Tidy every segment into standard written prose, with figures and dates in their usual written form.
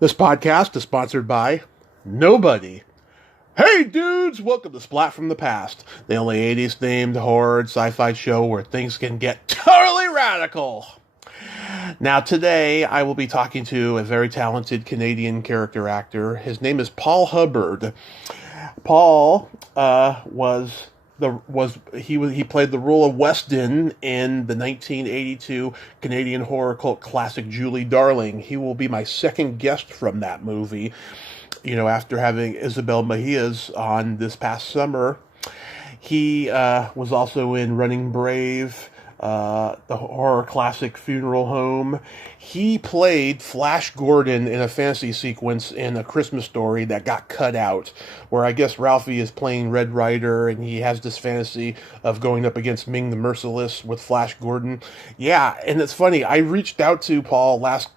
This podcast is sponsored by nobody. Hey dudes, welcome to Splat from the Past, the only 80s themed horror and sci-fi show where things can get totally radical. Now today I will be talking to a very talented Canadian character actor. His name is Paul Hubbard. Paul he played the role of Weston in the 1982 Canadian horror cult classic Julie Darling. He will be my second guest from that movie, after having Isabel Mejias on this past summer. He was also in Running Brave, the horror classic Funeral Home. He played Flash Gordon in a fantasy sequence in A Christmas Story that got cut out, where I guess Ralphie is playing Red Rider, and he has this fantasy of going up against Ming the Merciless with Flash Gordon. Yeah, and it's funny, I reached out to Paul last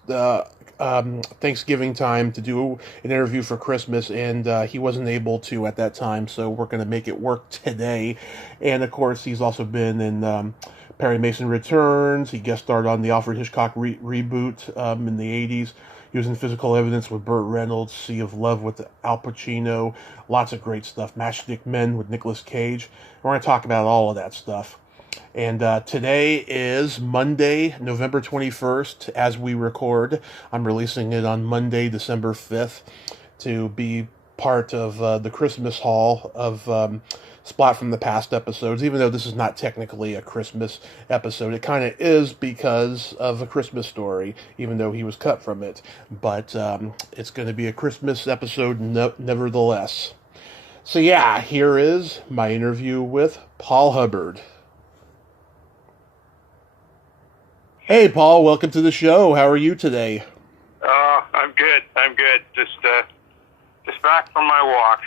Thanksgiving time to do an interview for Christmas, and he wasn't able to at that time, so we're going to make it work today. And of course, he's also been in Perry Mason Returns. He guest starred on the Alfred Hitchcock reboot in the 80s. He was in Physical Evidence with Burt Reynolds, Sea of Love with Al Pacino, lots of great stuff. Matchstick Men with Nicolas Cage. We're going to talk about all of that stuff. And today is Monday, November 21st, as we record. I'm releasing it on Monday, December 5th, to be part of the Christmas haul of Splat from the Past episodes, even though this is not technically a Christmas episode. It kind of is because of A Christmas Story, even though he was cut from it. But it's going to be a Christmas episode nevertheless. So yeah, here is my interview with Paul Hubbard. Hey, Paul, welcome to the show. How are you today? I'm good. Just back from my walk.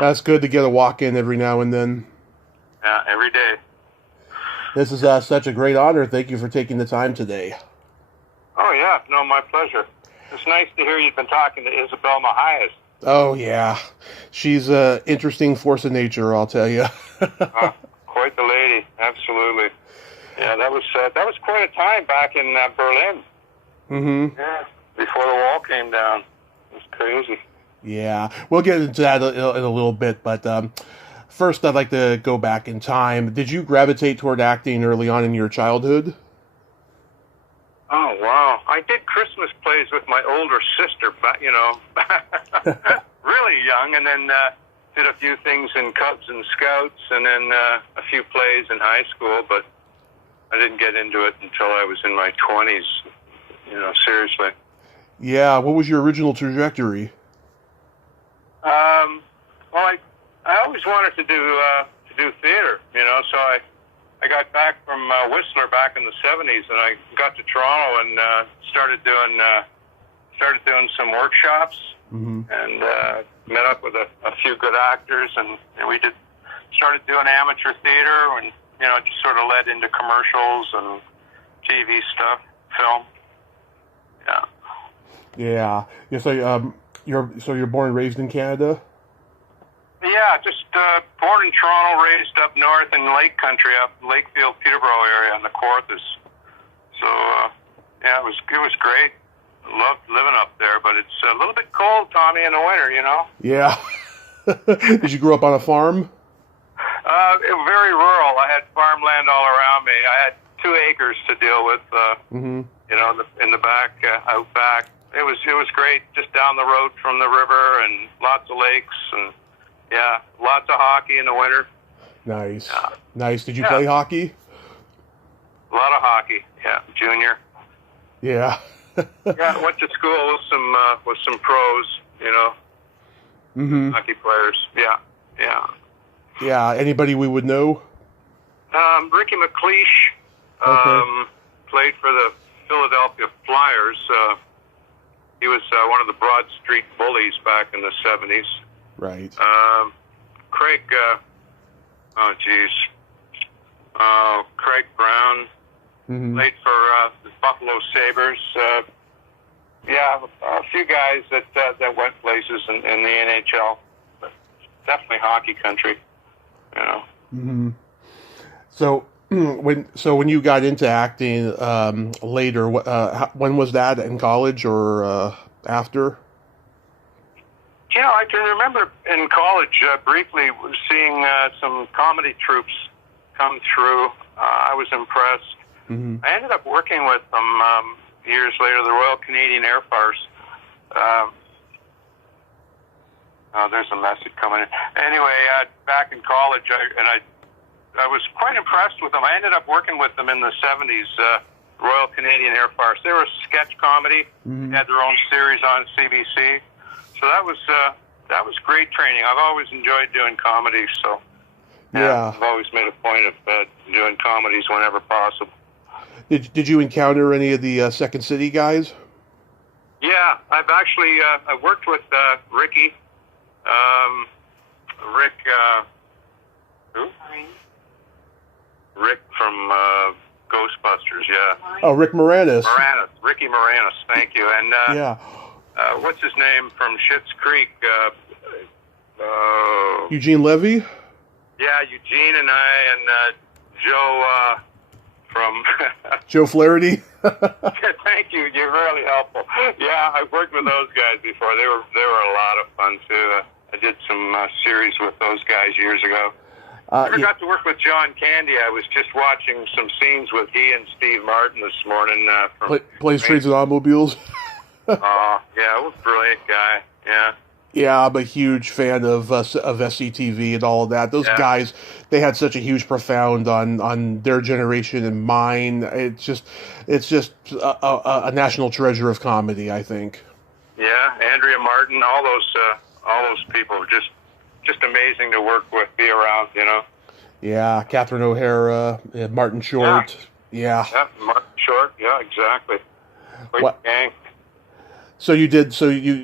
That's good to get a walk in every now and then. Yeah, every day. This is such a great honor. Thank you for taking the time today. Oh, yeah. No, my pleasure. It's nice to hear you've been talking to Isabel Mejias. Oh, yeah. She's an interesting force of nature, I'll tell you. Quite the lady. Absolutely. Yeah, that was quite a time back in Berlin. Mm-hmm. Yeah, before the wall came down. It was crazy. Yeah, we'll get into that in a little bit, but first I'd like to go back in time. Did you gravitate toward acting early on in your childhood? Oh, wow. I did Christmas plays with my older sister, but, really young, and then did a few things in Cubs and Scouts, and then a few plays in high school, but I didn't get into it until I was in my 20s, seriously. Yeah, what was your original trajectory? Well, I always wanted to do theater, so I got back from Whistler back in the 70s, and I got to Toronto and started doing some workshops, mm-hmm. and met up with a few good actors, and we started doing amateur theater, and it just sort of led into commercials and TV stuff, film. Yeah. Yeah. So you're born and raised in Canada? Yeah, just born in Toronto, raised up north in Lake Country, up Lakefield, Peterborough area in the Kawarthas. So yeah, it was great. Loved living up there, but it's a little bit cold, Tommy, in the winter. Yeah. Did you grow up on a farm? Very rural. I had farmland all around me. I had 2 acres to deal with. Mm-hmm. In the back, out back. It was great. Just down the road from the river, and lots of lakes, and yeah, lots of hockey in the winter. Nice. Nice. Did you play hockey? A lot of hockey. Yeah, junior. Yeah. Yeah, I went to school with some pros. Mm-hmm. Hockey players. Yeah. Yeah, anybody we would know? Ricky McLeish played for the Philadelphia Flyers. He was one of the Broad Street Bullies back in the 70s. Right. Craig, Craig Brown mm-hmm. played for the Buffalo Sabres. A few guys that went places in the NHL. But definitely hockey country. Mm-hmm. So When you got into acting later, when was that, in college or after? I can remember in college briefly seeing some comedy troupes come through. I was impressed. Mm-hmm. I ended up working with them years later, the Royal Canadian Air Force. There's a message coming in. Anyway, back in college, I was quite impressed with them. I ended up working with them in the 70s, Royal Canadian Air Force. They were a sketch comedy, had their own series on CBC. So that was great training. I've always enjoyed doing comedy, so yeah. I've always made a point of doing comedies whenever possible. Did you encounter any of the Second City guys? Yeah, I've actually I worked with Ricky, Rick, who? Rick from Ghostbusters, yeah. Oh, Rick Moranis. Ricky Moranis, thank you. And yeah. What's his name from Schitt's Creek? Eugene Levy? Yeah, Eugene and I and Joe from... Joe Flaherty? Thank you. You're really helpful. Yeah, I worked with those guys before. They were a lot of fun, too. I did some series with those guys years ago. I never got to work with John Candy. I was just watching some scenes with he and Steve Martin this morning. Plays Trades and Automobiles. Oh, yeah, it was a brilliant guy. Yeah. Yeah, I'm a huge fan of SCTV and all of that. Those guys, they had such a huge profound on their generation and mine. It's just a national treasure of comedy, I think. Yeah, Andrea Martin, all those people are just amazing to work with, be around, Yeah, Catherine O'Hara, Martin Short. Yeah. Yeah, Martin Short. Yeah, exactly. Great gang. So you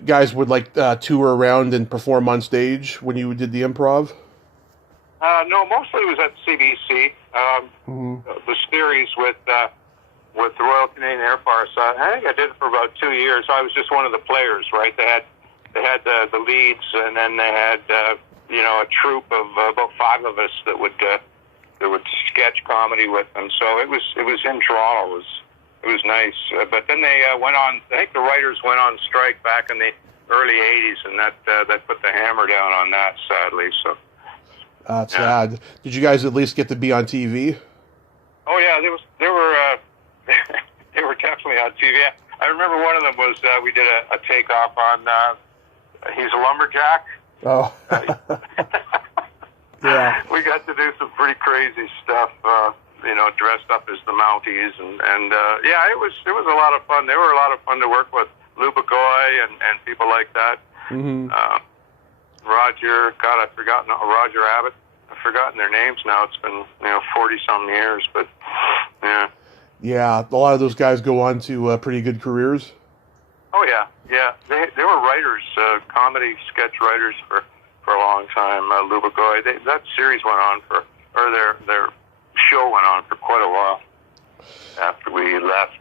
guys would tour around and perform on stage when you did the improv? No, mostly it was at CBC. The series with the Royal Canadian Air Force. I think I did it for about 2 years. I was just one of the players, right? They had the leads, and then they had a troupe of about 5 of us that would sketch comedy with them. So it was in Toronto. It was nice, but then they went on. I think the writers went on strike back in the early '80s, and that put the hammer down on that, sadly. So that's sad. Did you guys at least get to be on TV? Oh yeah, they were they were definitely on TV. I remember one of them was we did a takeoff on. He's a lumberjack. Oh. Yeah. We got to do some pretty crazy stuff. Dressed up as the Mounties, and it was a lot of fun. They were a lot of fun to work with. Lou Bagoy and people like that. Mm-hmm. Roger, God, I've forgotten Roger Abbott. I've forgotten their names now. It's been 40-some years, but yeah. Yeah, a lot of those guys go on to pretty good careers. Oh yeah. They were writers, comedy sketch writers for a long time. Lou Bagoy. That series went on their show went on for quite a while after we left.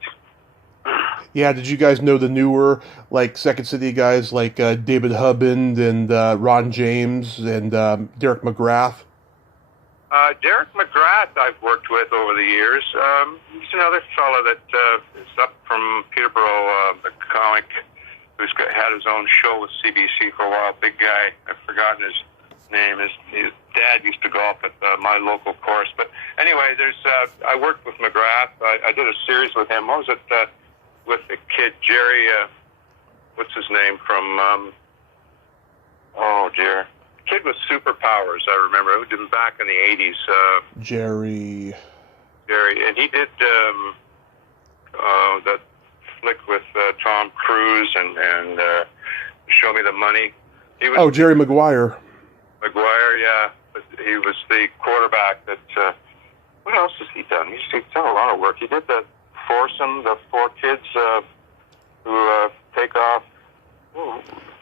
Yeah, did you guys know the newer Second City guys like David Hubbard and Ron James and Derek McGrath? Derek McGrath I've worked with over the years. He's another fellow that is up from Peterborough, the comic who's had his own show with CBC for a while. Big guy. I've forgotten his name. His dad used to golf at my local course. But anyway, I worked with McGrath. I did a series with him. What was it? With the kid, Jerry, what's his name from, kid with superpowers, I remember. It was back in the 80s. Jerry, and he did that flick with Tom Cruise and Show Me the Money. Jerry Maguire. Maguire, yeah. But he was the quarterback that, what else has he done? He's done a lot of work. He did the Foursome, the 4 kids who take off.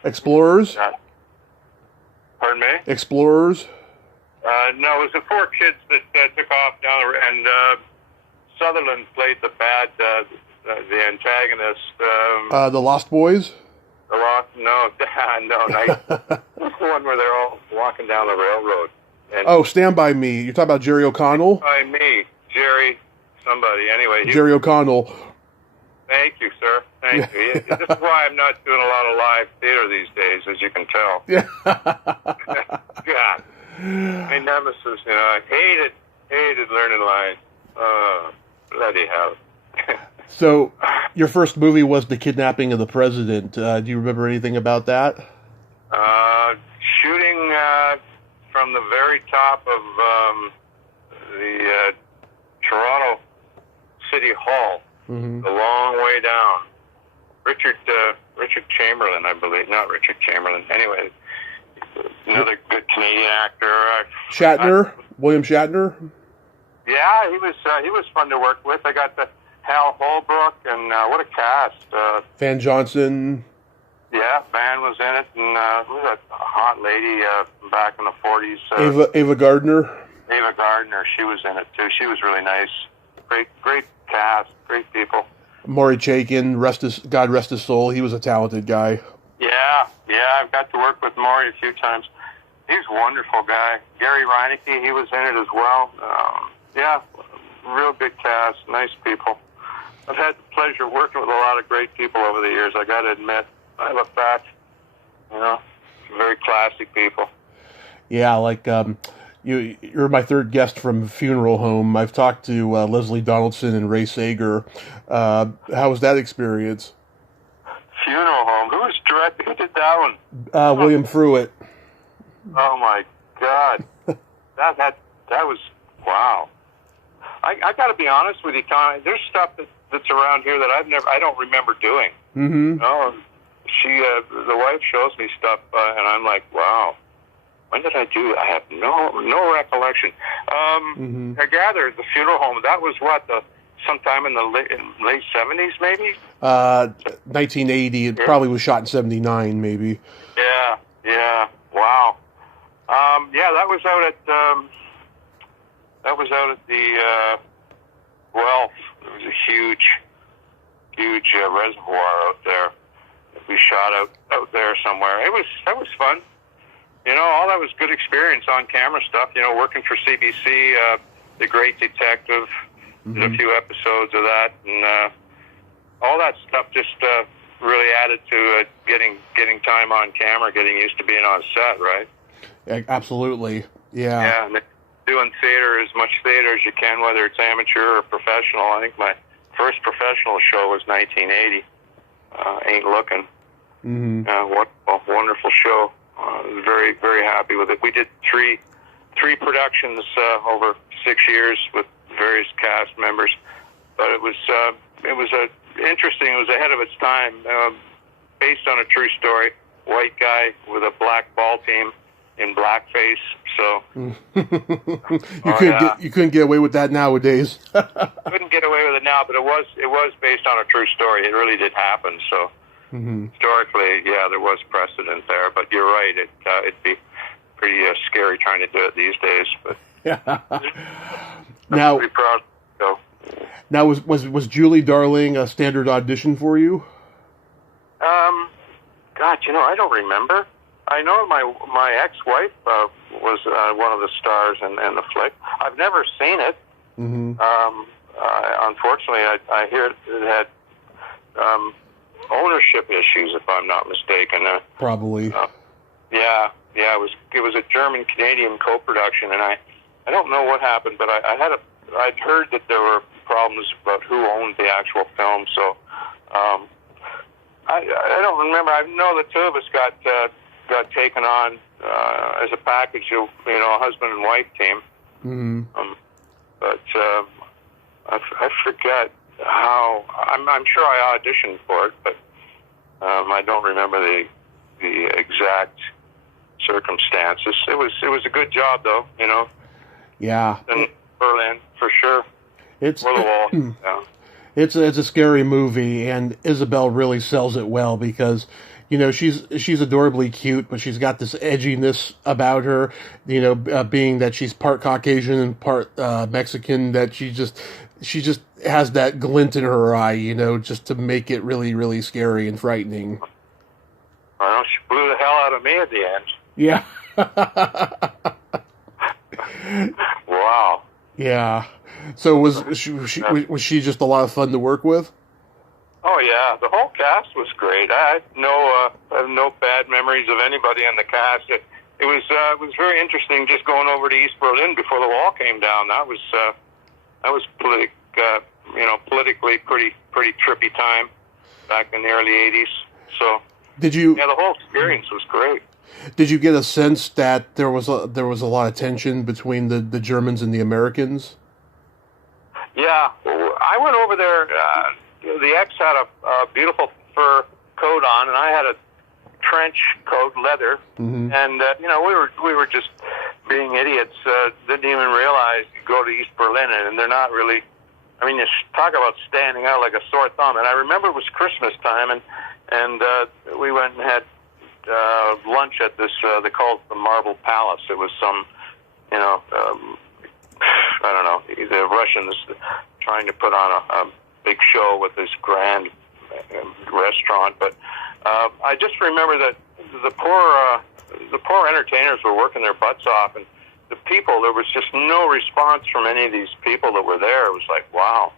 Explorers? Pardon me? Explorers? No, it was the 4 kids that took off down the, and Sutherland played the the antagonist. The Lost Boys? The Lost, no, that's the one where they're all walking down the railroad. And Stand By Me. You're talking about Jerry O'Connell? By Me. Jerry, somebody. Anyway, Jerry O'Connell. Thank you, sir. Thank you. This is why I'm not doing a lot of live theater these days, as you can tell. Yeah. God, my nemesis. I hated learning lines. Bloody hell. So, your first movie was The Kidnapping of the President. Do you remember anything about that? Shooting from the very top of the Toronto City Hall, Mm-hmm. the long way down. Richard Chamberlain, I believe. Not Richard Chamberlain. Anyway, another good Canadian actor. Shatner? William Shatner? Yeah, he was fun to work with. I got the Hal Holbrook, and what a cast. Van Johnson. Yeah, Van was in it, and who was that hot lady back in the 40s? Ava Gardner. Ava Gardner, she was in it too. She was really nice. Great cast, great people. Maury Chaykin, God rest his soul. He was a talented guy. Yeah, I've got to work with Maury a few times. He's a wonderful guy. Gary Reineke, he was in it as well. Yeah, real good cast, nice people. I've had the pleasure of working with a lot of great people over the years, I got to admit. I look back, very classy people. Yeah, like you're my third guest from Funeral Home. I've talked to Leslie Donaldson and Ray Sager. How was that experience? Funeral Home. Who was directing? Who did that one? William Fruitt. Oh my God, that was wow. I got to be honest with you, Tom. There's stuff that's around here that I don't remember doing. Mm-hmm. The wife shows me stuff, and I'm like, wow. When did I do it? I have no recollection. I gather the Funeral Home. That was sometime in the late 70s, maybe. 1980. It probably was shot in 79, maybe. Yeah. Wow. That was out at the Guelph. There was a huge reservoir out there. We shot out there somewhere. That was fun. All that was good experience on camera stuff. Working for CBC, The Great Detective, did a few episodes of that, and all that stuff just really added to getting time on camera, getting used to being on set, right? Yeah, absolutely. Yeah. Yeah, and doing theater, as much theater as you can, whether it's amateur or professional. I think my first professional show was 1980. Ain't Looking. Mm-hmm. Wonderful show. Very, very happy with it. We did three productions over 6 years with various cast members, but it was interesting. It was ahead of its time, based on a true story. White guy with a black ball team in blackface. So you couldn't get away with that nowadays. Couldn't get away with it now, but it was based on a true story. It really did happen. So. Mm-hmm. Historically, there was precedent there, but you're right. It'd be pretty scary trying to do it these days. But now, pretty proud. So. Now, was Julie Darling a standard audition for you? God, I don't remember. I know my ex-wife was one of the stars in the flick. I've never seen it. Mm-hmm. Unfortunately, I hear it had. Ownership issues, if I'm not mistaken. Probably. It was a German-Canadian co-production, and I don't know what happened, but I'd heard that there were problems about who owned the actual film. So I don't remember. I know the two of us got taken on as a package, a husband and wife team. Mm-hmm. But I forget. How I'm sure I auditioned for it, but I don't remember the exact circumstances. It was a good job, though. Yeah. In Berlin, for sure. It's a scary movie, and Isabel really sells it well because she's adorably cute, but she's got this edginess about her. Being that she's part Caucasian and part Mexican, that she just has that glint in her eye, just to make it really, really scary and frightening. Well, she blew the hell out of me at the end. Yeah. Wow. Yeah. So was she just a lot of fun to work with? Oh yeah, the whole cast was great. I have no bad memories of anybody in the cast. It was very interesting just going over to East Berlin before the wall came down. That was politically pretty trippy time back in the early '80s. So the whole experience was great. Did you get a sense that there was a lot of tension between the Germans and the Americans? Yeah, I went over there. The ex had a beautiful fur coat on, and I had a trench coat, leather, Mm-hmm. and we were just being idiots. Didn't even realize you go to East Berlin, and they're not really. I mean, you talk about standing out like a sore thumb. And I remember it was Christmas time, and we went and had lunch at this. They called it the Marble Palace. It was some, I don't know, the Russians trying to put on a big show with this grand restaurant. But I just remember that the poor entertainers were working their butts off, and the people, there was just no response from any of these people that were there. It was like, wow.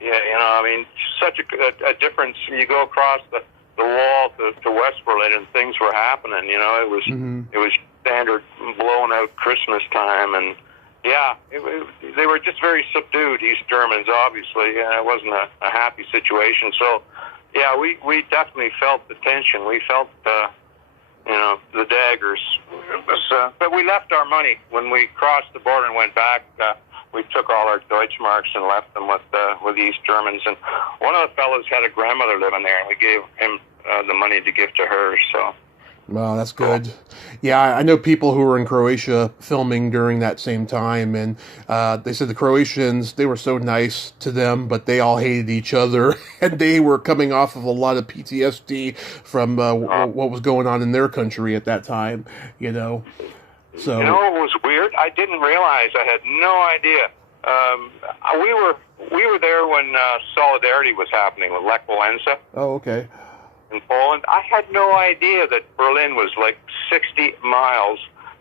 Yeah, I mean, such a difference. You go across the wall to West Berlin, and things were happening. It was It was standard blown out Christmas time, and yeah, they were just very subdued, East Germans, obviously. It wasn't a happy situation. So, yeah, we definitely felt the tension. We felt the daggers. But we left our money when we crossed the border and went back. We took all our Deutschmarks and left them with the East Germans. And one of the fellows had a grandmother living there, and we gave him the money to give to her. So, wow, that's good. Yeah, I know people who were in Croatia filming during that same time, and they said the Croatians, they were so nice to them, but they all hated each other, and they were coming off of a lot of PTSD from what was going on in their country at that time, So, it was weird? I didn't realize. I had no idea. We were there when Solidarity was happening with Lech Walesa. Oh, okay. In Poland. I had no idea that Berlin was like 60 miles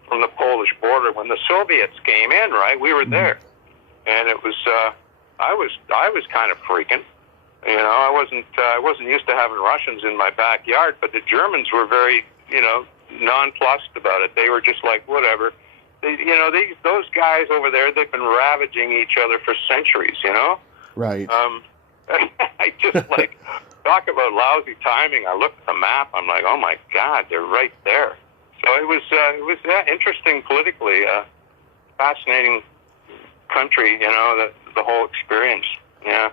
from the Polish border. When the Soviets came in, right, we were there, and it was I was kind of freaking. I wasn't used to having Russians in my backyard, but the Germans were very nonplussed about it. They were just like, whatever. Those guys over there, they've been ravaging each other for centuries. Right. I just like. Talk about lousy timing. I looked at the map. I'm like, oh my God, they're right there. So it was interesting politically, fascinating country. The whole experience. Yeah.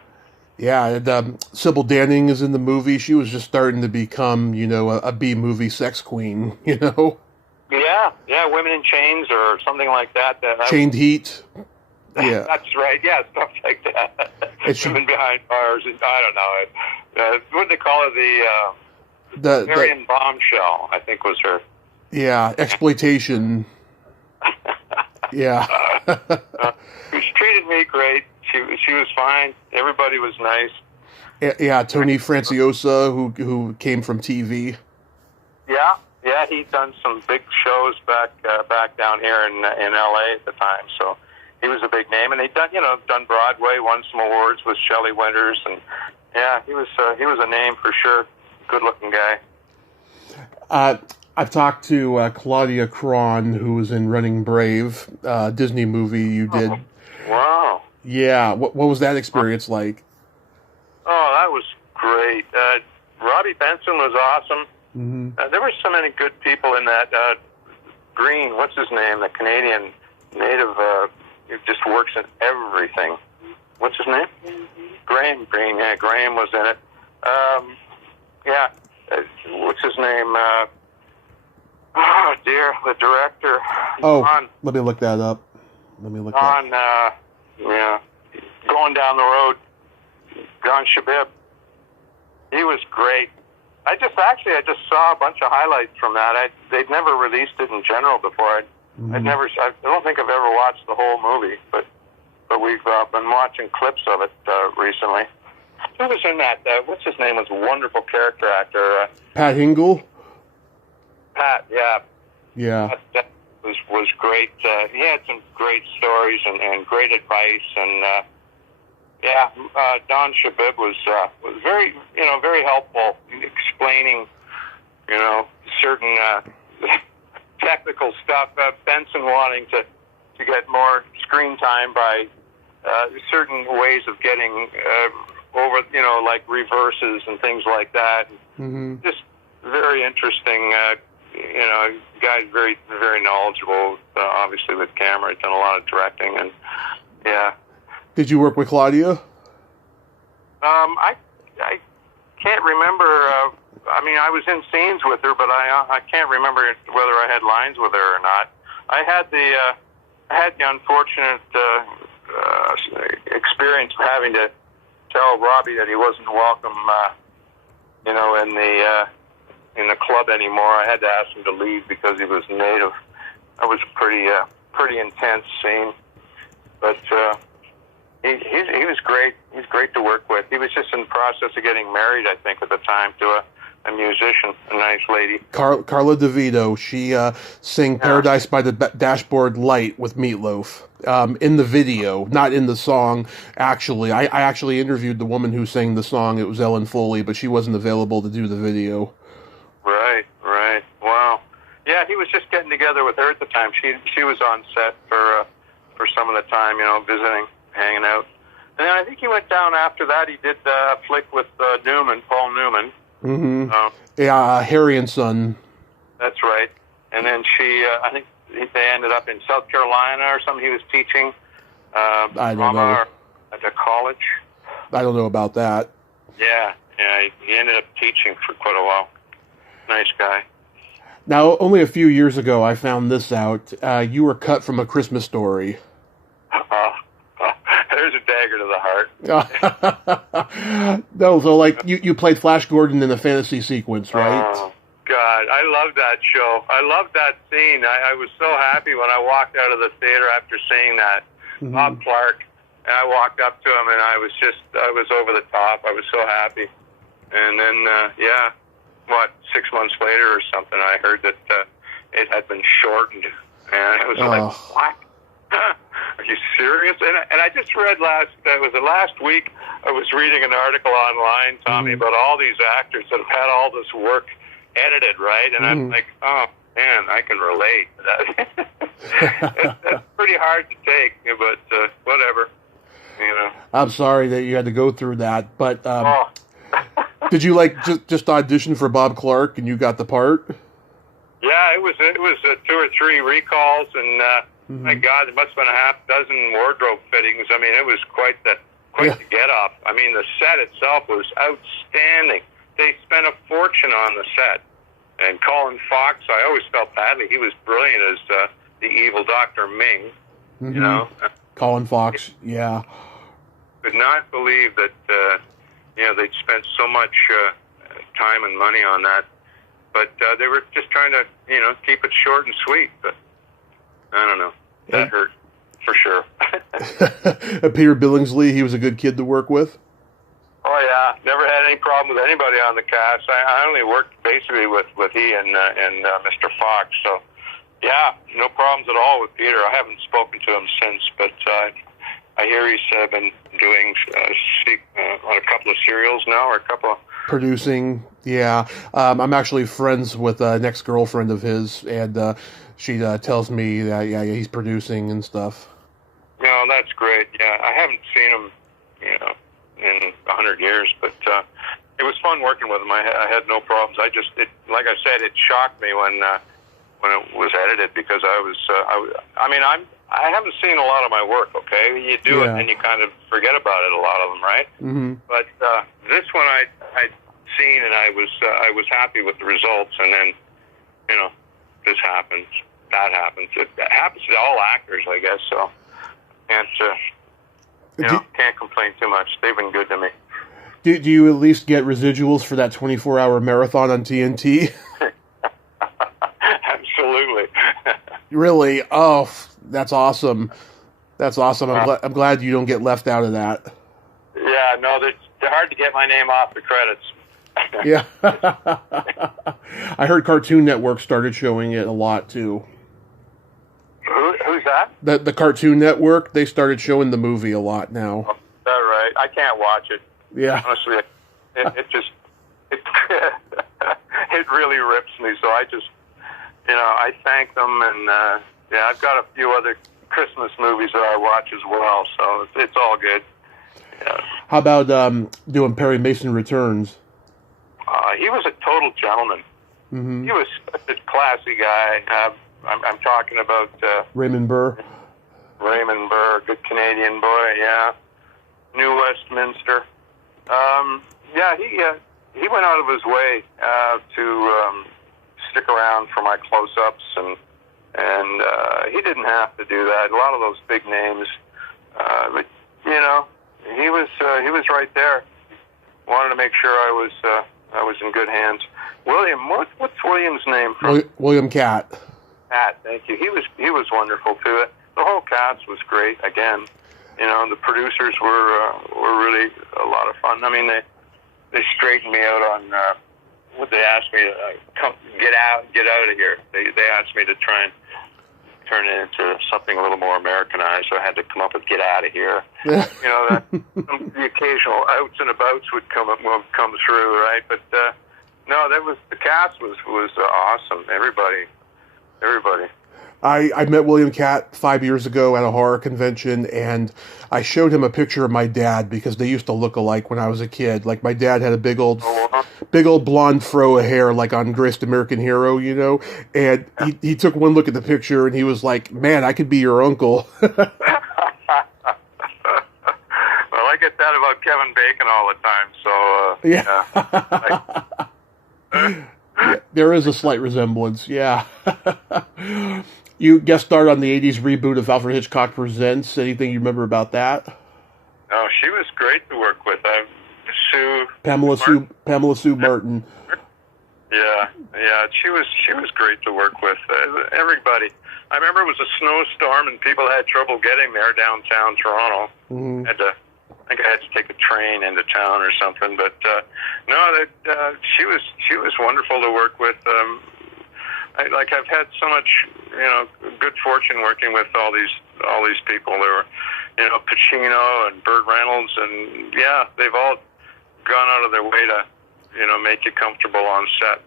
Yeah, and Sybil Danning is in the movie. She was just starting to become, a B-movie sex queen. Yeah, Women in Chains or something like that. Chained Heat. Yeah, that's right. Yeah, stuff like that. Women behind bars. I don't know. What do they call it? The Marion Bombshell, I think, was her. Yeah, exploitation. Yeah. She treated me great. She was fine. Everybody was nice. Yeah, Tony Franciosa, who came from TV. Yeah, he'd done some big shows back down here in L.A. at the time, so. He was a big name, and he'd done Broadway, won some awards with Shelley Winters, and yeah, he was a name for sure. Good-looking guy. I've talked to Claudia Cron, who was in Running Brave, Disney movie you did. Oh, wow. Yeah, what was that experience like? Oh, that was great. Robbie Benson was awesome. Mm-hmm. There were so many good people in that. Green, what's his name? The Canadian native. It just works in everything. What's his name? Graham Green. Yeah, Graham was in it. What's his name? Oh dear, the director. Don, let me look that up. Going down the road. Don Shabib. He was great. I just saw a bunch of highlights from that. They'd never released it in general before. I don't think I've ever watched the whole movie, but we've been watching clips of it recently. Who was in that? What's his name? Was a wonderful character actor. Pat Hingle. Pat, yeah. Yeah. That was great. He had some great stories and great advice, and Yeah, Don Shabib was very, very helpful in explaining, certain technical stuff. Benson wanting to get more screen time by certain ways of getting over, like reverses and things like that. Mm-hmm. Just very interesting. Guy's very, very knowledgeable. Obviously, with camera, he's done a lot of directing, and yeah. Did you work with Claudia? I can't remember. I was in scenes with her, but I can't remember whether I had lines with her or not. I had the unfortunate experience of having to tell Robbie that he wasn't welcome, in the club anymore. I had to ask him to leave because he was native. That was a pretty intense scene, but. He was great. He's great to work with. He was just in the process of getting married, I think, at the time to a musician, a nice lady. Carla DeVito. She sang Paradise by the Dashboard Light with Meatloaf in the video, not in the song, actually. I actually interviewed the woman who sang the song. It was Ellen Foley, but she wasn't available to do the video. Right. Wow. Yeah, he was just getting together with her at the time. She was on set for some of the time, visiting. Hanging out. And then I think he went down after that. He did a flick with Paul Newman. Mm-hmm. Harry and Son. That's right. And then I think they ended up in South Carolina or something. He was teaching I don't know. At a college. I don't know about that. Yeah, he ended up teaching for quite a while. Nice guy. Now, only a few years ago, I found this out. You were cut from A Christmas Story. There's a dagger to the heart. No, so like you played Flash Gordon in the fantasy sequence, right? Oh, God, I love that show. I love that scene. I was so happy when I walked out of the theater after seeing that. Mm-hmm. Bob Clark, and I walked up to him, and I was over the top. I was so happy. And then, 6 months later or something, I heard that it had been shortened. And I was like, what? Are you serious? And I just read last week, I was reading an article online, Tommy, about all these actors that have had all this work edited, right? And I'm like, oh, man, I can relate. That's pretty hard to take, but whatever, I'm sorry that you had to go through that, but did you just audition for Bob Clark and you got the part? Yeah, it was 2 or 3 recalls, and my God, it must have been a half dozen wardrobe fittings. I mean, it was quite the get up. I mean, the set itself was outstanding. They spent a fortune on the set. And Colin Fox, I always felt badly. He was brilliant as the evil Dr. Ming. Mm-hmm. Colin Fox, yeah. Could not believe that they'd spent so much time and money on that. But they were just trying to keep it short and sweet. But I don't know. That hurt for sure. Peter Billingsley, he was a good kid to work with. Oh yeah, never had any problem with anybody on the cast. I only worked basically with he and Mr. Fox. So yeah, no problems at all with Peter. I haven't spoken to him since, but I hear he's been doing on a couple of serials now, or a couple of producing. Yeah, I'm actually friends with an ex-girlfriend of his, and she tells me that he's producing and stuff. No, that's great. Yeah, I haven't seen him, in 100 years, but it was fun working with him. I had no problems. Like I said, it shocked me when it was edited, because I haven't seen a lot of my work. Okay, you do it and you kind of forget about it. A lot of them, right? Mm-hmm. But this one I'd seen, and I was happy with the results. And then, this happens, that happens. It happens to all actors, I guess. So can't complain too much. They've been good to me. Do you at least get residuals for that 24-hour marathon on TNT? Absolutely. Really? Oh, that's awesome. That's awesome. I'm glad you don't get left out of that. Yeah, no, they're hard to get my name off the credits. Yeah. I heard Cartoon Network started showing it a lot, too. Who's that? The Cartoon Network, they started showing the movie a lot now. Oh, is that right? I can't watch it. Yeah. Honestly, it just it really rips me. So I just, I thank them, and I've got a few other Christmas movies that I watch as well. So it's all good. Yeah. How about doing Perry Mason Returns? He was a total gentleman. Mm-hmm. He was such a classy guy. I'm talking about Raymond Burr. Raymond Burr, good Canadian boy. Yeah, New Westminster. He went out of his way to stick around for my close-ups, and he didn't have to do that. A lot of those big names, but he was right there. Wanted to make sure I was in good hands. William, what's William's name from? William Catt. Catt, thank you. He was wonderful too. The whole cast was great. Again, the producers were really a lot of fun. I mean, they straightened me out on what they asked me to come get out of here. They asked me to try and turn it into something a little more Americanized, so I had to come up with "get out of here." That the occasional outs and abouts would come through, right? But no, the cast was awesome. Everybody. I met William Catt 5 years ago at a horror convention, and I showed him a picture of my dad because they used to look alike when I was a kid. Like, my dad had a big old blonde fro of hair, like on Greatest American Hero, and he took one look at the picture, and he was like, "Man, I could be your uncle." Well, I get that about Kevin Bacon all the time, so yeah. There is a slight resemblance, yeah. You guest starred on the 80s reboot of Alfred Hitchcock Presents. Anything you remember about that? Oh, she was great to work with. Pamela Sue Martin. Yeah, she was great to work with. Everybody. I remember it was a snowstorm and people had trouble getting there downtown Toronto. Mm-hmm. I think I had to take a train into town or something. But she was wonderful to work with. I've had so much, good fortune working with all these people. There were, Pacino and Burt Reynolds, and they've all gone out of their way to, make you comfortable on set.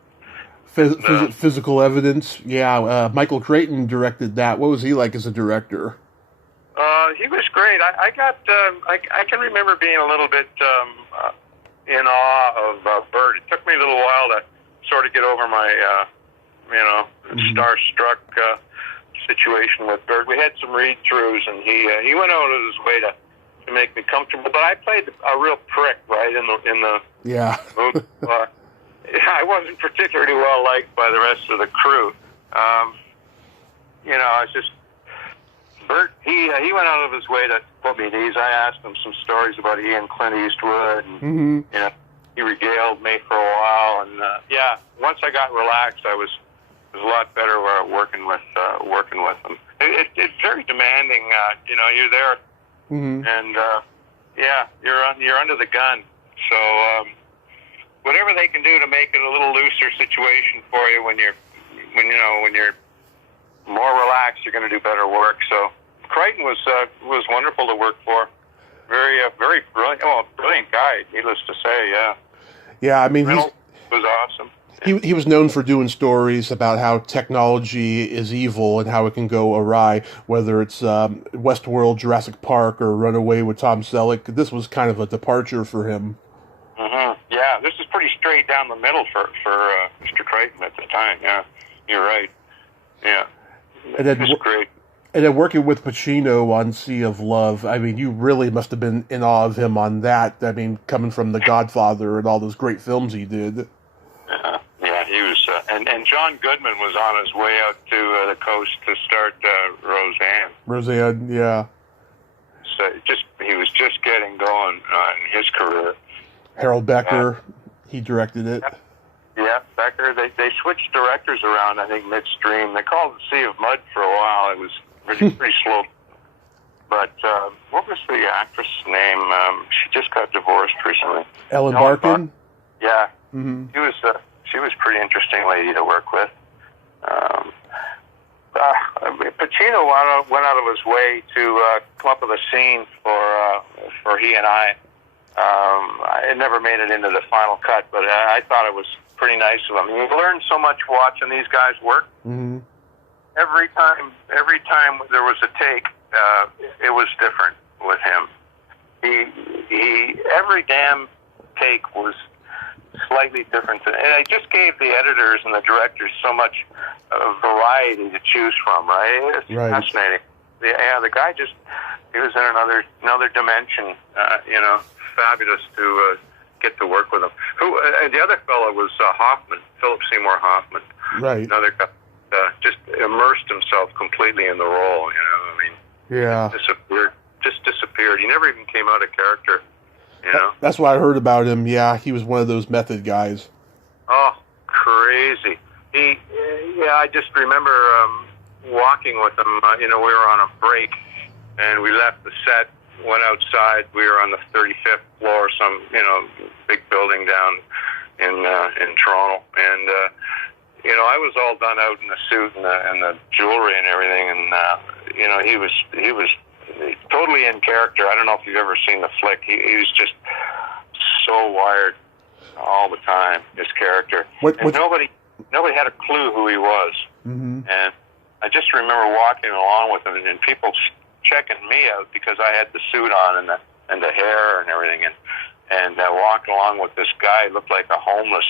Physical Evidence, Michael Crichton directed that. What was he like as a director? He was great. I can remember being a little bit in awe of Burt. It took me a little while to sort of get over my starstruck situation with Burt. We had some read-throughs, and he went out of his way to make me comfortable. But I played a real prick, right, in the movie. I wasn't particularly well liked by the rest of the crew. I just Burt. He went out of his way to put me at ease. I asked him some stories about he and Clint Eastwood, and he regaled me for a while. And once I got relaxed, I was a lot better working with him. It's very demanding. You're there, and you're under the gun. So whatever they can do to make it a little looser situation for you when you're more relaxed, you're going to do better work. So Crichton was wonderful to work for. Very brilliant. Brilliant guy. Needless to say, yeah. Yeah, I mean, Reynolds was awesome. He was known for doing stories about how technology is evil and how it can go awry, whether it's Westworld, Jurassic Park, or Runaway with Tom Selleck. This was kind of a departure for him. Mm-hmm. Yeah, this is pretty straight down the middle for Mr. Crichton at the time. Yeah, you're right. Yeah, it was great. And then working with Pacino on Sea of Love, I mean, you really must have been in awe of him on that. I mean, coming from The Godfather and all those great films he did. Yeah, he was, and John Goodman was on his way out to the coast to start Roseanne. Roseanne, yeah. So he was just getting going in his career. Harold Becker, he directed it. Yeah, Becker. They switched directors around, I think, midstream. They called it Sea of Mud for a while. It was pretty slow. But what was the actress' name? She just got divorced recently. Ellen Barkin? Yeah. Mm-hmm. She was a pretty interesting lady to work with. Pacino went out of his way to come up with a scene for he and I. It never made it into the final cut, but I thought it was pretty nice of him. You learn so much watching these guys work. Mm-hmm. Every time there was a take, it was different with him. He every damn take was slightly different, and it just gave the editors and the directors so much variety to choose from. Right? It's fascinating. The guy he was in another dimension. Fabulous to get to work with him. And the other fellow was Hoffman, Philip Seymour Hoffman. Right. Another guy just immersed himself completely in the role. Yeah. Just disappeared. He never even came out of character. That's what I heard about him. Yeah, he was one of those method guys. Oh, crazy. I just remember walking with him. We were on a break, and we left the set, went outside. We were on the 35th floor, some big building down in Toronto, and I was all done out in the suit and the jewelry and everything, and he was totally in character. I don't know if you've ever seen the flick. He was just so wired all the time, his character. And nobody had a clue who he was. Mm-hmm. And I just remember walking along with him and people checking me out because I had the suit on and the hair and everything, and walking along with this guy, looked like a homeless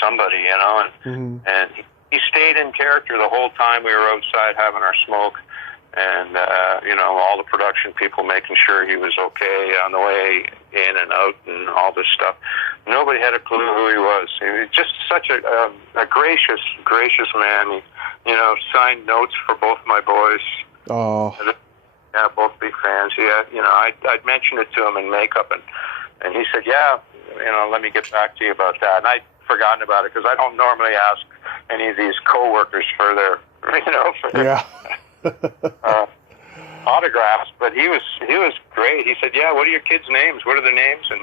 somebody, Mm-hmm. and he stayed in character the whole time we were outside having our smoke. And, all the production people making sure he was okay on the way in and out and all this stuff. Nobody had a clue who he was. He was just such a gracious man. He, signed notes for both my boys. Oh. Yeah, both big fans. Yeah, I'd mentioned it to him in makeup, and he said, yeah, let me get back to you about that. And I'd forgotten about it because I don't normally ask any of these coworkers for their, Yeah. Autographs, but he was great. He said, "Yeah, what are your kids' names? What are their names?" And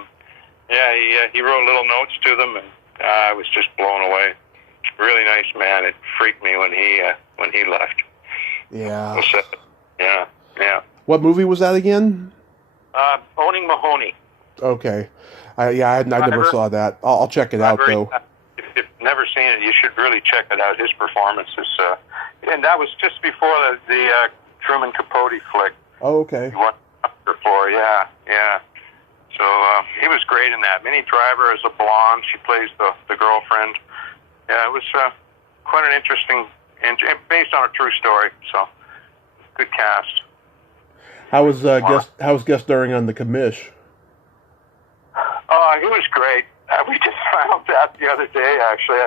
he wrote little notes to them, and I was just blown away. Really nice man. It freaked me when he left. Yeah. Yeah. What movie was that again? Owning Mahoney. Okay. I never saw that. I'll check it out though. If you've never seen it, you should really check it out. His performance is. And that was just before the Truman Capote flick. Oh, okay. He won for, yeah. So he was great in that. Minnie Driver is a blonde. She plays the girlfriend. Yeah, it was quite an interesting, based on a true story. So good cast. How was guest starring on The Commish? He was great. We just found that the other day. Actually,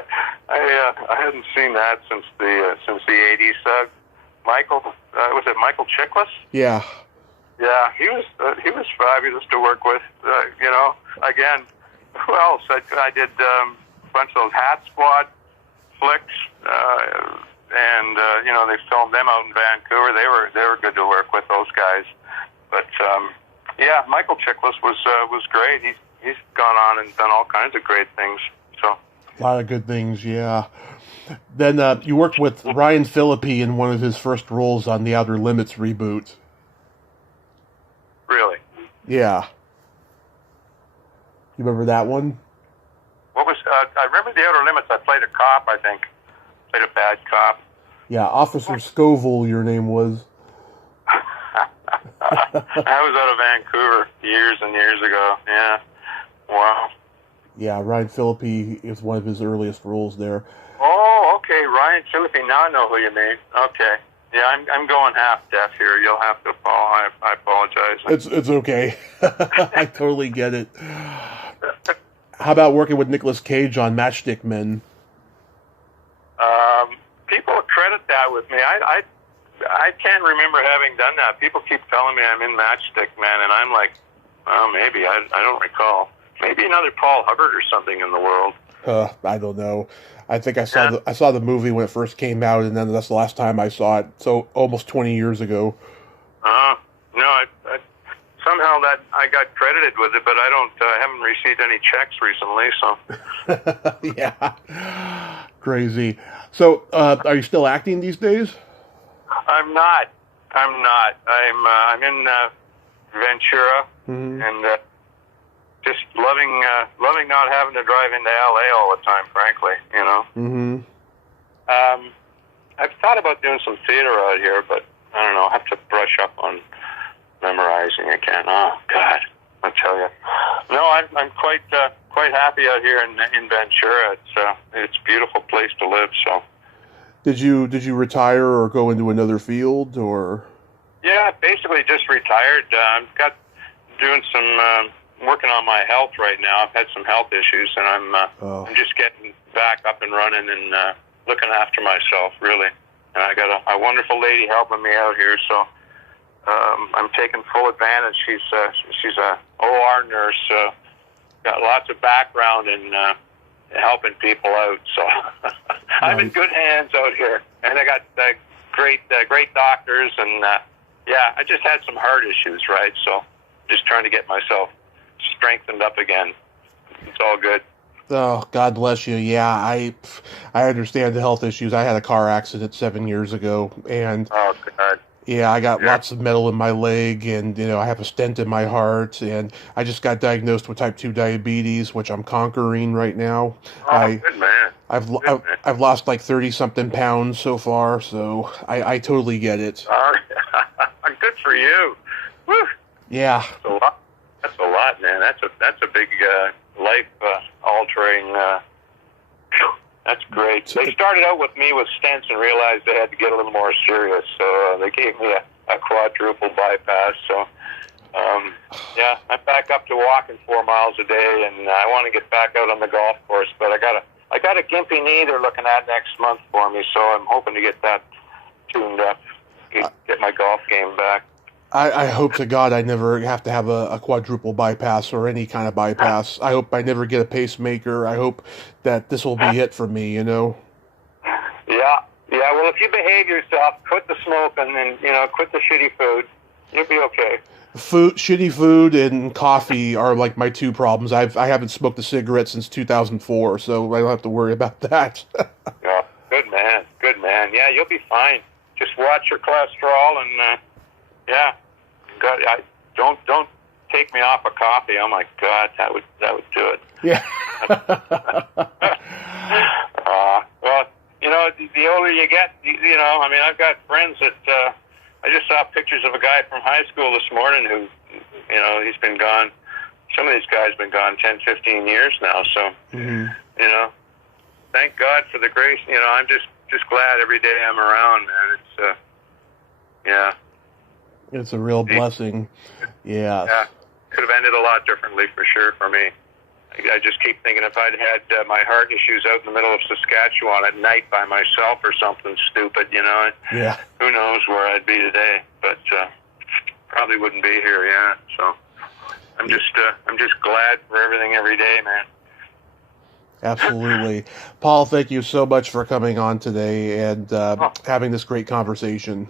I hadn't seen that since the '80s. Michael, was it Michael Chiklis? Yeah. Yeah, he was fabulous to work with. Again, who else? I did a bunch of those Hat Squad flicks, and they filmed them out in Vancouver. They were good to work with, those guys. But Michael Chiklis was great. He's gone on and done all kinds of great things. So a lot of good things, yeah. Then you worked with Ryan Phillippe in one of his first roles on the Outer Limits reboot. Really? Yeah. You remember that one? What was? I remember the Outer Limits. I played a cop. I think played a bad cop. Yeah, Officer Scoville. Your name was. I was out of Vancouver years and years ago. Yeah. Wow. Yeah, Ryan Phillippe is one of his earliest roles there. Oh, okay, Ryan Phillippe. Now I know who you mean. Okay. Yeah, I'm going half deaf here. You'll have to follow. I apologize. It's okay. I totally get it. How about working with Nicolas Cage on Matchstick Men? People credit that with me. I can't remember having done that. People keep telling me I'm in Matchstick Men, and I'm like, oh, maybe. I don't recall. Maybe another Paul Hubbard or something in the world. I don't know. I think I saw the movie when it first came out, and then that's the last time I saw it. So almost 20 years ago. No, I somehow that I got credited with it, but I haven't received any checks recently. So yeah, crazy. So are you still acting these days? I'm not. I'm in Ventura, mm-hmm. and just loving not having to drive into LA all the time, frankly, you know. Mm-hmm. I've thought about doing some theater out here, but I don't know. I have to brush up on memorizing again. Oh God, I tell you. No, I'm quite happy out here in Ventura. It's a beautiful place to live. So. Did you retire or go into another field or? Yeah, basically just retired. I've got doing some working on my health right now. I've had some health issues, and I'm just getting back up and running and looking after myself, really. And I got a wonderful lady helping me out here, so I'm taking full advantage. She's a OR nurse, got lots of background in helping people out. So I'm in good hands out here, and I got great doctors, and yeah, I just had some heart issues, right? So just trying to get myself strengthened up again. It's all good. Oh, God bless you. Yeah, I understand the health issues. I had a car accident 7 years ago, and oh God. Yeah, I got lots of metal in my leg, and I have a stent in my heart, and I just got diagnosed with type 2 diabetes, which I'm conquering right now. Oh, good man. I've lost like 30-something pounds so far, so I totally get it. Good for you. Woo. Yeah. That's a lot, man. That's a big life altering. That's great. They started out with me with stents and realized they had to get a little more serious, so they gave me a quadruple bypass. So, yeah, I'm back up to walking 4 miles a day, and I want to get back out on the golf course. But I got a gimpy knee they're looking at next month for me, so I'm hoping to get that tuned up, get my golf game back. I hope to God I never have to have a quadruple bypass or any kind of bypass. I hope I never get a pacemaker. I hope that this will be it for me, Yeah. Well, if you behave yourself, quit the smoke, and then, quit the shitty food, you'll be okay. Shitty food and coffee are like my two problems. I haven't smoked a cigarette since 2004, so I don't have to worry about that. Yeah. Good man. Yeah, you'll be fine. Just watch your cholesterol and, yeah. God, don't take me off of coffee. Oh my God, that would do it. Yeah. Well, the older you get, I've got friends that I just saw pictures of a guy from high school this morning who, he's been gone. Some of these guys have been gone 10, 15 years now. So, thank God for the grace. I'm just glad every day I'm around, man. It's, yeah. It's a real blessing. Yeah. Yeah. Could have ended a lot differently for sure for me. I just keep thinking if I'd had my heart issues out in the middle of Saskatchewan at night by myself or something stupid, Yeah. Who knows where I'd be today? But probably wouldn't be here. Yeah. So I'm just glad for everything every day, man. Absolutely. Paul, thank you so much for coming on today and having this great conversation.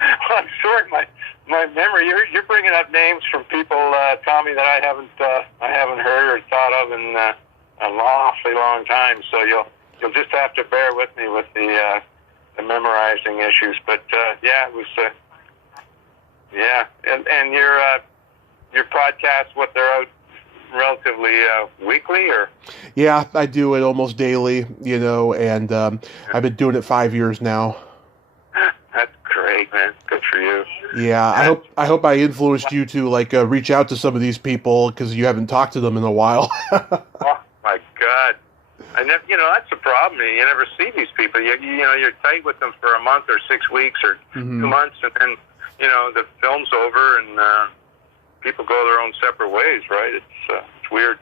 Well, I'm sorry, my memory. You're bringing up names from people, Tommy, that I haven't heard or thought of in an awfully long time. So you'll just have to bear with me with the memorizing issues. But yeah, it was yeah, and your podcast, what they're out relatively weekly, or? Yeah, I do it almost daily, and I've been doing it 5 years now. That's great, man. Good for you. Yeah, I hope I influenced you to reach out to some of these people because you haven't talked to them in a while. Oh my God, I never. That's the problem. You never see these people. You're tight with them for a month or 6 weeks or 2 months, and then the film's over and people go their own separate ways. Right? It's weird.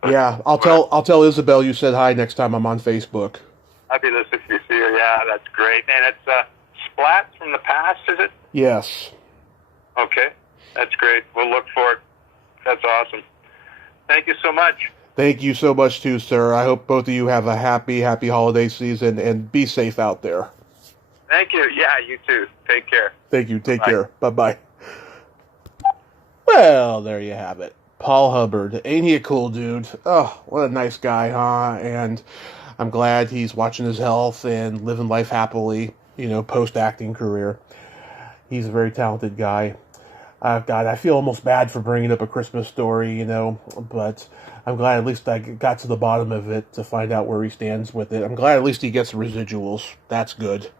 But, yeah, I'll tell Isabel you said hi next time I'm on Facebook. Fabulous if you see her. Yeah, that's great, man. It's Splat from the past, is it? Yes. Okay, that's great. We'll look for it. That's awesome. Thank you so much. Thank you so much too, sir. I hope both of you have a happy holiday season and be safe out there. Thank you. Yeah, you too. Take care. Thank you. Take care. Bye-bye. Well, there you have it. Paul Hubbard. Ain't he a cool dude? Oh, what a nice guy, huh? And I'm glad he's watching his health and living life happily, post-acting career. He's a very talented guy. God, I feel almost bad for bringing up A Christmas Story, you know, but I'm glad at least I got to the bottom of it to find out where he stands with it. I'm glad at least he gets residuals. That's good.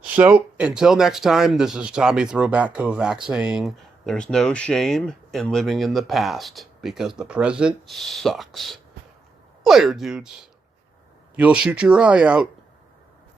So, until next time, this is Tommy Throwback Kovac saying, there's no shame in living in the past, because the present sucks. Later, dudes. You'll shoot your eye out.